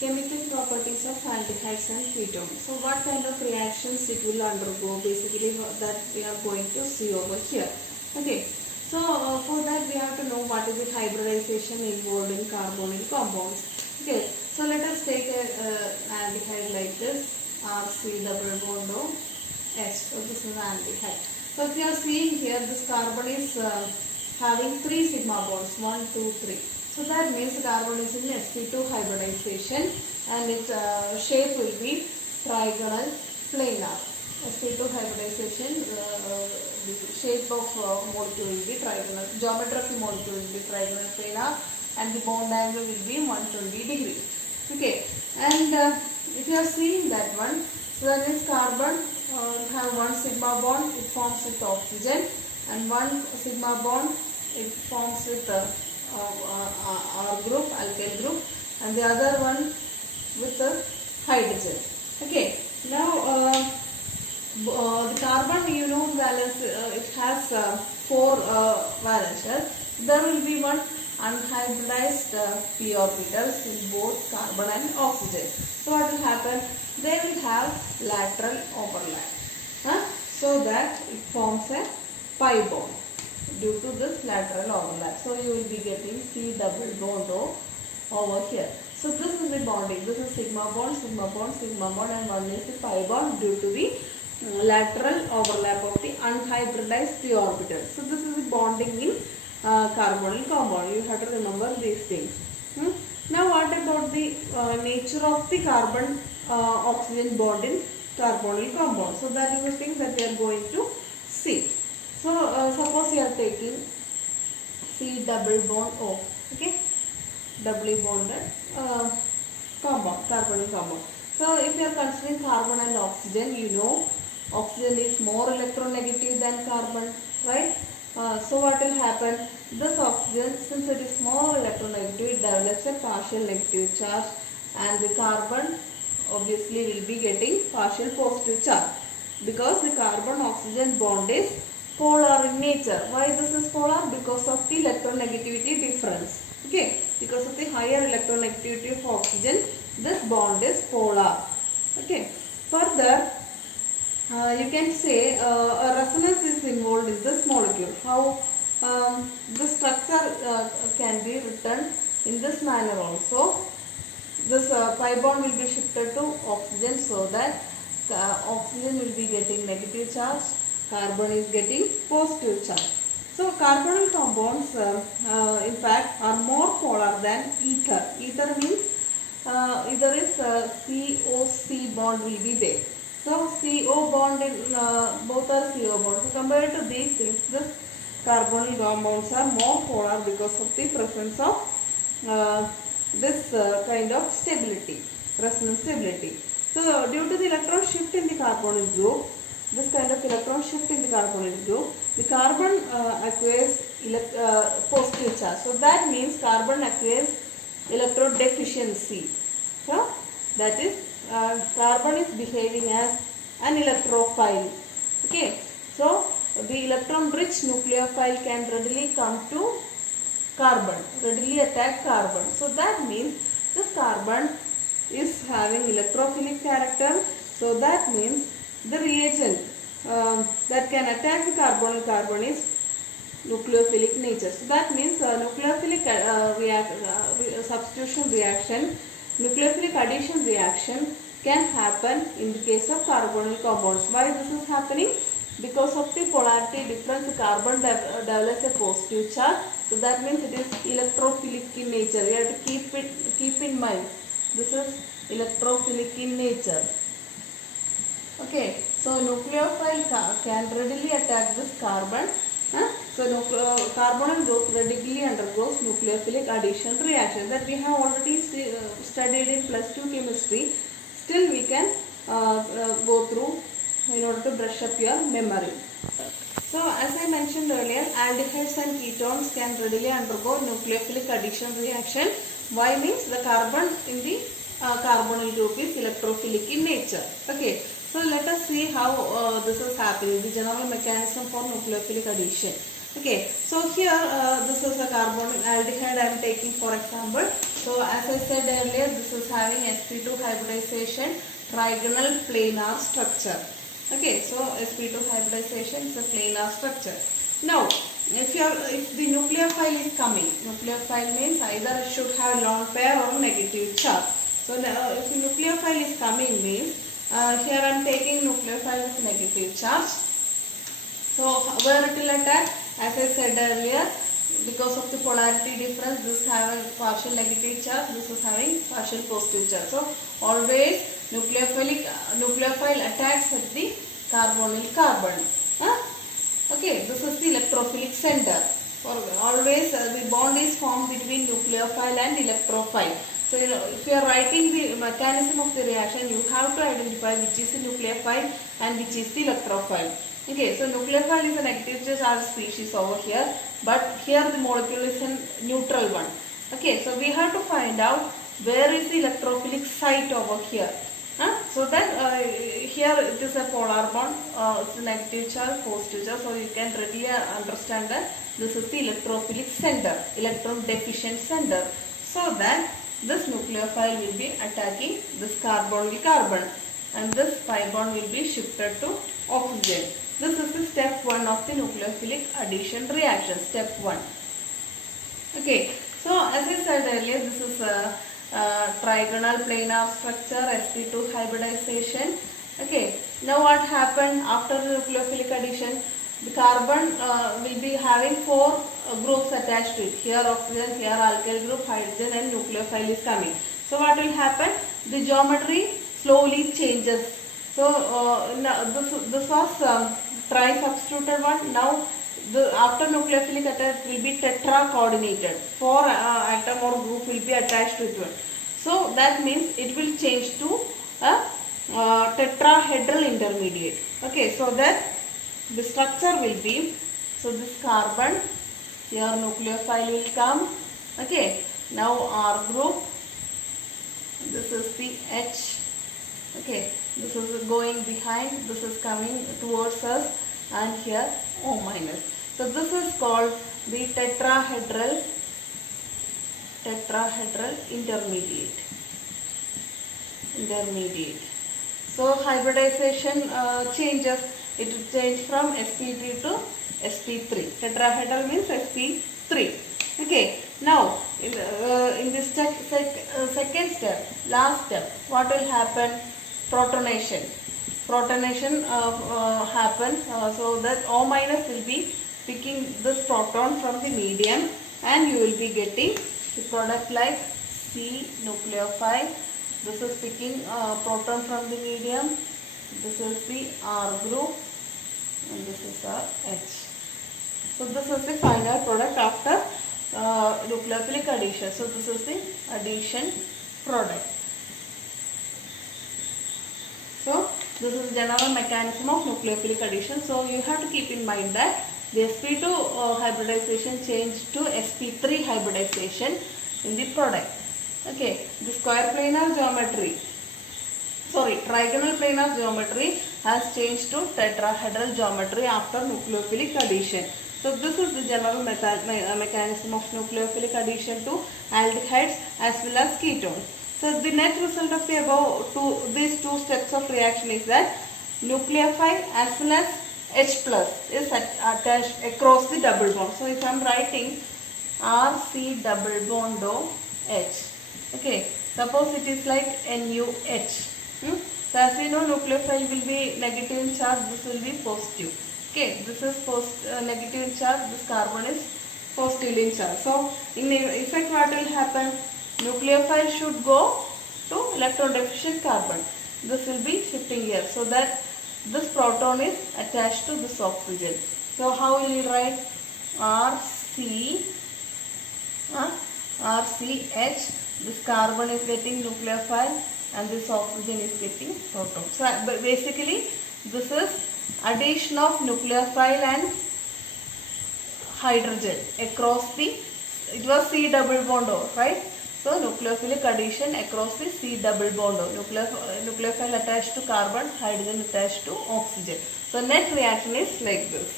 chemical properties of aldehydes and ketones. So what kind of reactions it will undergo, basically that we are going to see over here. Okay. So for that we have to know what is the hybridization involved in carbonyl compounds. Okay. So let us take a aldehyde like this, RC double bond O H. So this is aldehyde. So if you are seeing here, this carbon is having 3 sigma bonds, 1, 2, 3. So that means the carbon is in sp2 hybridization and its shape will be trigonal planar. sp2 hybridization, the shape of molecule will be trigonal, geometry of the molecule will be trigonal planar and the bond angle will be 120 degrees. Okay, and if you are seeing that one, so then this carbon have 1 sigma bond, it forms with oxygen, and 1 sigma bond it forms with R group, alkyl group, and the other one with the hydrogen. Okay, now the carbon, you know, valence, it has 4 valences. There will be one unhybridized p orbitals in both carbon and oxygen. So what will happen? They will have lateral overlap, so that it forms a pi bond due to this lateral overlap. So you will be getting C double bond O over here. So this is the bonding. This is sigma bond, sigma bond, sigma bond, and one is the pi bond due to the lateral overlap of the unhybridized p orbital. So this is the bonding in carbonyl compound. You have to remember these things. Now what about the nature of the carbon oxygen bond in carbonyl compound? So that is the thing that we are going to see. So suppose you are taking C double bond O, okay, doubly bonded compound, carbonyl compound. So if you are considering carbon and oxygen, you know oxygen is more electronegative than carbon, right? So what will happen? This oxygen, since it is more electronegative, it develops a partial negative charge, and the carbon obviously will be getting partial positive charge because the carbon oxygen bond is polar in nature. Why this is polar? Because of the electronegativity difference. Okay, because of the higher electronegativity of oxygen, this bond is polar. Okay, further you can say a resonance is involved in this molecule. How the structure can be written in this manner also. This pi bond will be shifted to oxygen, so that oxygen will be getting negative charge, carbon is getting positive charge. So carbonyl compounds in fact are more polar than ether. Ether means either is COC bond will be there. So CO bond in both are CO bonds. So compared to these things, this carbonyl compounds are more polar because of the presence of this kind of stability, resonance stability. So due to the electron shift in the carbonyl group, this kind of electron shift in the carbonyl group, the carbon acquires positive charge. So that means carbon acquires electron deficiency. So that is carbon is behaving as an electrophile. Okay. So the electron rich nucleophile can readily come to carbon, readily attack carbon. So that means this carbon is having electrophilic character. So that means the reagent that can attack the carbon is nucleophilic nature. So that means nucleophilic substitution reaction, nucleophilic addition reaction can happen in the case of carbonyl compounds. Why this is happening? Because of the polarity difference, the carbon develops a positive charge. So that means it is electrophilic in nature. You have to keep in mind. This is electrophilic in nature. Okay, so nucleophile can readily attack this carbon. So carbonyl group readily undergoes nucleophilic addition reaction that we have already studied in +2 chemistry. Still we can go through in order to brush up your memory. So as I mentioned earlier, aldehydes and ketones can readily undergo nucleophilic addition reaction. Why means the carbon in the carbonyl group is electrophilic in nature. Okay. So let us see how this is happening, the general mechanism for nucleophilic addition. Okay, so here this is a carbonyl aldehyde I am taking for example. So as I said earlier, this is having sp2 hybridization, trigonal planar structure. Okay, so sp2 hybridization is a planar structure. Now, if the nucleophile is coming, nucleophile means either it should have lone pair or negative charge. So if the nucleophile is coming means here I am taking nucleophile with negative charge. So where it will attack? As I said earlier, because of the polarity difference, this is having partial negative charge, this is having partial positive charge. So always nucleophile attacks at the carbonyl carbon. Okay, this is the electrophilic center. Always the bond is formed between nucleophile and electrophile. So if you are writing the mechanism of the reaction, you have to identify which is the nucleophile and which is the electrophile. Okay, so nucleophile is a negative charge species over here, but here the molecule is a neutral one. Okay, so we have to find out where is the electrophilic site over here. So then here it is a polar bond, it's a negative charge, positive charge, so you can readily understand that this is the electrophilic center, electron deficient center. So that this nucleophile will be attacking this carbonyl carbon and this pi bond will be shifted to oxygen. This is the step 1 of the nucleophilic addition reaction, step 1. Okay, so as I said earlier, this is a trigonal planar structure, sp2 hybridization. Okay, now what happened after the nucleophilic addition? The carbon will be having 4 groups attached to it. Here oxygen, here alkyl group, hydrogen and nucleophile is coming. So what will happen? The geometry slowly changes. So this was tri-substituted one. Now after nucleophilic attack will be tetra coordinated. 4 atom or group will be attached to it. So that means it will change to a tetrahedral intermediate. Okay, so that the structure will be, so this carbon, here nucleophile will come. Okay, now R group, this is the H. Okay, this is going behind, this is coming towards us, and here O minus. So this is called the tetrahedral intermediate. So hybridization changes. It will change from sp3 to sp3. Tetrahedral means sp3. Okay. Now in this second step, last step, what will happen? Protonation. Protonation happens so that O minus will be picking this proton from the medium and you will be getting the product like C nucleophile. This is picking proton from the medium. This is the R group and this is our H. So this is the final product after nucleophilic addition. So this is the addition product. So this is the general mechanism of nucleophilic addition. So you have to keep in mind that the sp2 hybridization changed to sp3 hybridization in the product. Okay, the trigonal planar geometry has changed to tetrahedral geometry after nucleophilic addition. So this is the general mechanism of nucleophilic addition to aldehydes as well as ketones. So the net result of the above these two steps of reaction is that nucleophile as well as H plus is attached across the double bond. So if I am writing RC double bond H. Okay, suppose it is like NuH. So as we know, nucleophile will be negative in charge, this will be positive. Okay, this is negative in charge, this carbon is positive in charge. So in effect what will happen? Nucleophile should go to electron deficient carbon. This will be shifting here so that this proton is attached to this oxygen. So how will you write? RCH. This carbon is getting nucleophile and this oxygen is getting proton. So basically this is addition of nucleophile and hydrogen across the, it was C double bond O, right? So nucleophilic addition across the C double bond O. Nucleophile attached to carbon, hydrogen attached to oxygen. So net reaction is like this.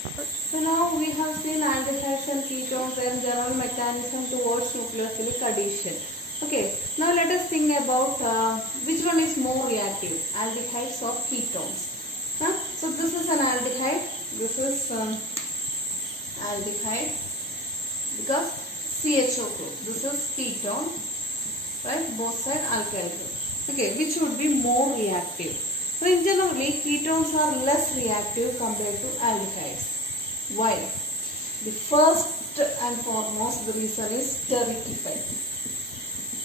So now we have seen aldehydes and ketones and general mechanism towards nucleophilic addition. Okay, now let us think about which one is more reactive, aldehydes or ketones. So this is an aldehyde, this is aldehyde because CHO group. This is ketone, right? Both side alkyl group. Okay, which would be more reactive? So in generally, ketones are less reactive compared to aldehydes. Why? The first and foremost the reason is steric effect.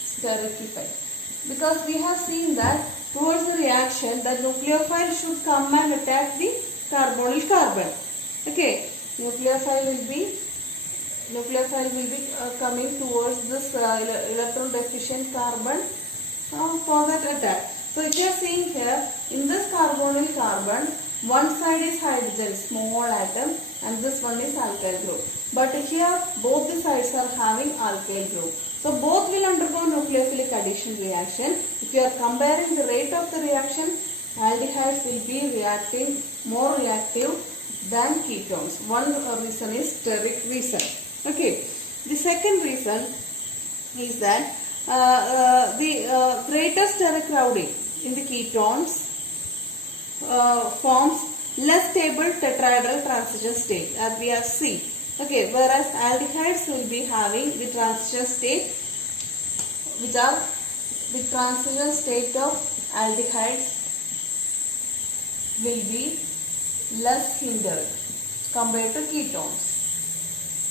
Steric effect. Because we have seen that towards the reaction the nucleophile should come and attack the carbonyl carbon. Okay, nucleophile will be coming towards this electron deficient carbon for that attack. So if you are seeing here, in this carbonyl carbon, one side is hydrogen, small atom, and this one is alkyl group. But here, both the sides are having alkyl group. So both will undergo nucleophilic addition reaction. If you are comparing the rate of the reaction, aldehydes will be reacting more reactive than ketones. One reason is steric reason. Okay. The second reason is that the greater steric crowding in the ketones forms less stable tetrahedral transition state as we have seen. Okay, whereas aldehydes will be having the transition state which are the transition state of aldehydes will be less hindered compared to ketones.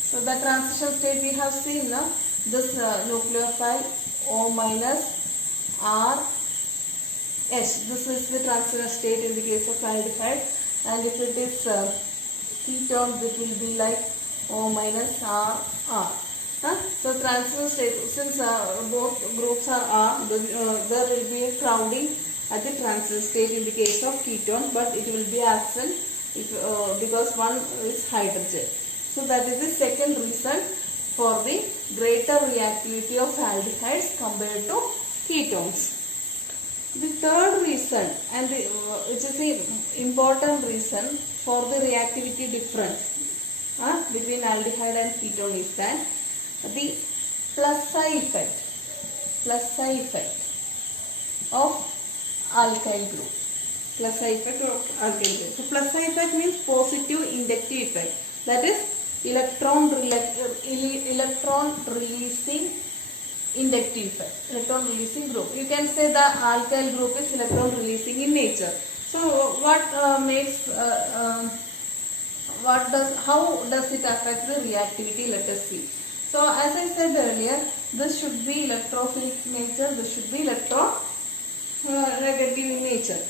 So the transition state we have seen now, this nucleophile O minus R H. This is the transition state in the case of aldehyde, and if it is ketones, it will be like O minus R R. So transition state, since both groups are R, there will be a crowding at the transition state in the case of ketone, but it will be absent if, because one is hydrogen. So that is the second reason for the greater reactivity of aldehydes compared to ketones. The third reason, and which is the important reason for the reactivity difference between aldehyde and ketone, is that the plus psi effect of alkyl group. Plus psi effect of alkyl group. So plus psi effect means positive inductive effect. That is electron releasing inductive effect, electron releasing group. You can say the alkyl group is electron releasing in nature. So how does it affect the reactivity? Let us see. So as I said earlier, this should be electrophilic nature, this should be electronegative in nature.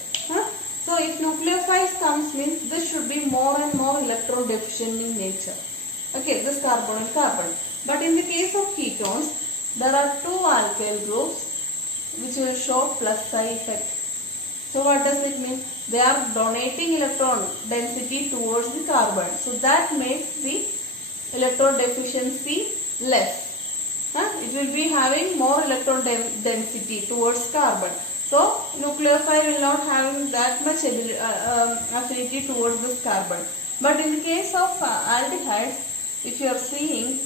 So if nucleophiles comes, means this should be more and more electron deficient in nature. Okay, this carbon and carbon. But in the case of ketones, there are two alkyl groups which will show plus psi effect. So what does it mean? They are donating electron density towards the carbon. So that makes the electron deficiency less. It will be having more electron density towards carbon. So nucleophile will not having that much affinity towards this carbon. But in the case of aldehydes, if you are seeing,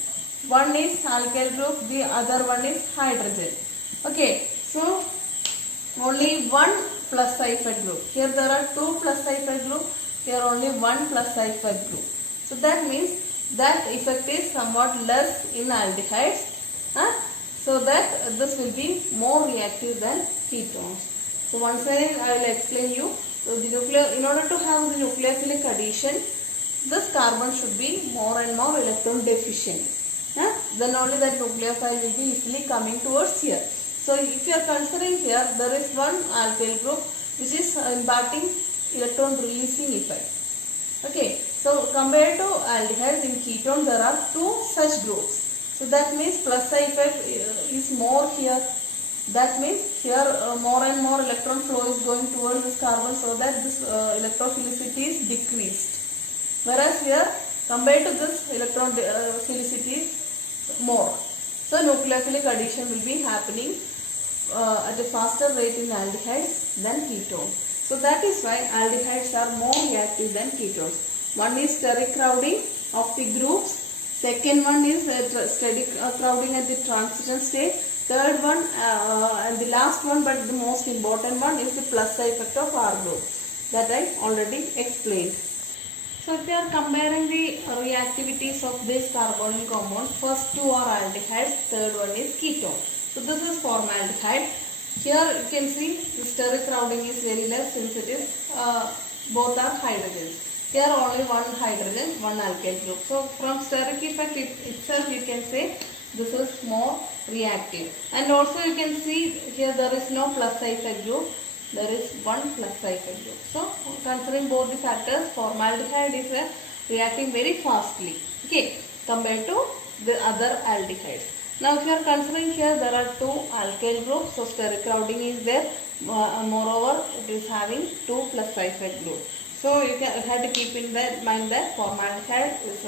one is alkyl group, the other one is hydrogen. Okay, so only one plus psi effect group. Here there are two plus psi effect group, here only one plus psi effect group. So that means that effect is somewhat less in aldehydes, so that this will be more reactive than ketones. So once again I will explain you. So the in order to have the nucleophilic addition, this carbon should be more and more electron deficient. Then only that nucleophile will be easily coming towards here. So if you are considering here, there is one alkyl group which is imparting electron releasing effect. Okay, so compared to aldehydes, in ketone there are two such groups. So that means plus psi effect is more here. That means here more and more electron flow is going towards this carbon, so that this electrophilicity is decreased. Whereas here, compared to this, electron philicity is more. So nucleophilic addition will be happening at a faster rate in aldehydes than ketones. So that is why aldehydes are more reactive than ketones. One is steric crowding of the groups. Second one is steric crowding at the transition state. Third one and the last one, but the most important one, is the plus effect of R group that I already explained. So if we are comparing the reactivities of this carbonyl compound, first two are aldehydes, third one is ketone. So this is formaldehyde. Here you can see the steric crowding is very less since it is both are hydrogens. Here only one hydrogen, one alkyl group. So from steric effect itself you can say this is more reactive. And also you can see here there is no plus effect group. There is one plus effect group. So considering both the factors, formaldehyde is reacting very fastly, okay, compared to the other aldehydes. Now if you are considering here there are two alkyl groups, so steric crowding is there. Moreover, it is having two plus effect group. So you have to keep in mind that formaldehyde is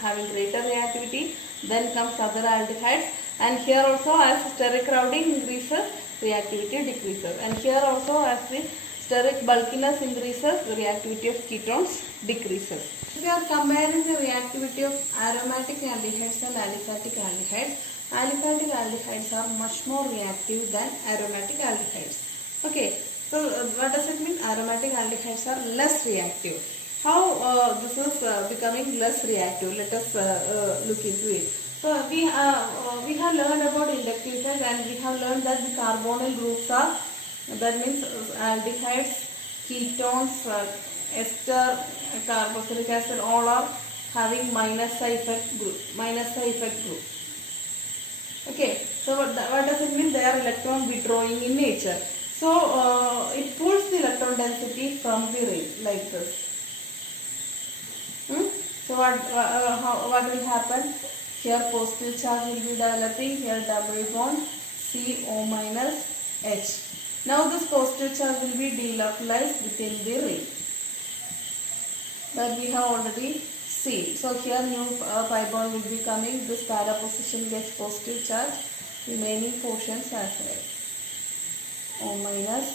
having greater reactivity. Then comes other aldehydes, and here also as steric crowding increases, reactivity decreases, and here also as the steric bulkiness increases, the reactivity of ketones decreases. If we are comparing the reactivity of aromatic aldehydes and aliphatic aldehydes are much more reactive than aromatic aldehydes. Okay, so what does it mean? Aromatic aldehydes are less reactive. How this is becoming less reactive? Let us look into it. So we have learned about inductive effect, and we have learned that the carbonyl groups are, that means aldehydes, ketones, ester, carboxylic acid, all are having minus effect group. Okay, so what does it mean? They are electron withdrawing in nature. So it pulls the electron density from the ring like this. So what will happen? Here positive charge will be developing, here double bond CO minus H. Now this positive charge will be delocalized within the ring. But we have already seen. So here new pi bond will be coming, this para position gets positive charge, remaining portions as well. O minus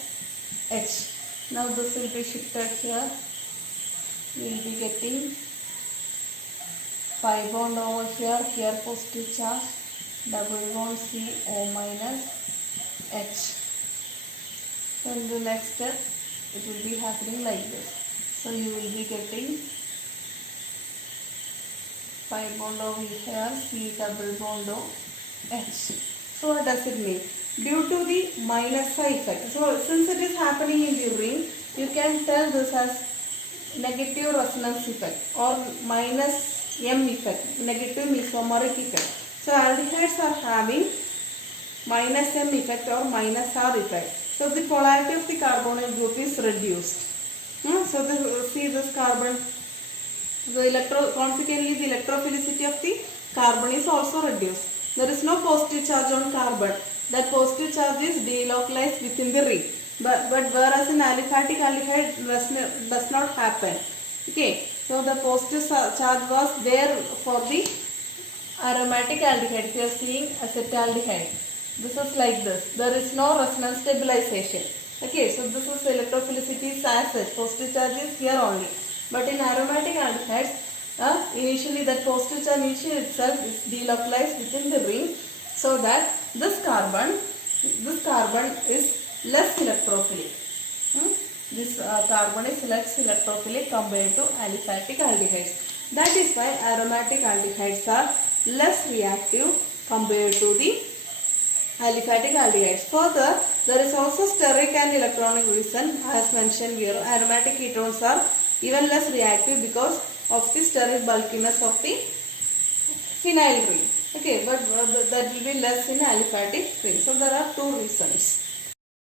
H. Now this will be shifted here. We will be getting pi bond over here positive charge, double bond CO minus H. So in the next step it will be happening like this. So you will be getting pi bond over here, C double bond over H. So what does it mean? Due to the minus effect. So since it is happening in the ring, you can tell this as negative resonance effect or minus M effect, negative mesomeric effect. So aldehydes are having minus M effect or minus R effect. So the polarity of the carbonyl group is reduced. So see this carbon, consequently the electrophilicity of the carbon is also reduced. There is no positive charge on carbon. That positive charge is delocalized within the ring. But whereas in aliphatic aldehyde does not happen. Okay, so the positive charge was there for the aromatic aldehyde. If you are seeing acetaldehyde, this is like this. There is no resonance stabilization. Okay, so this is electrophilicity is as such. Positive charge is here only. But in aromatic aldehydes, initially that positive charge initially itself is delocalized within the ring, so that this carbon is less electrophilic. This carbon is less electrophilic compared to aliphatic aldehydes. That is why aromatic aldehydes are less reactive compared to the aliphatic aldehydes. Further, there is also steric and electronic reason. As mentioned here, aromatic ketones are even less reactive because of the steric bulkiness of the phenyl ring. Okay, but that will be less in aliphatic ring. So there are two reasons.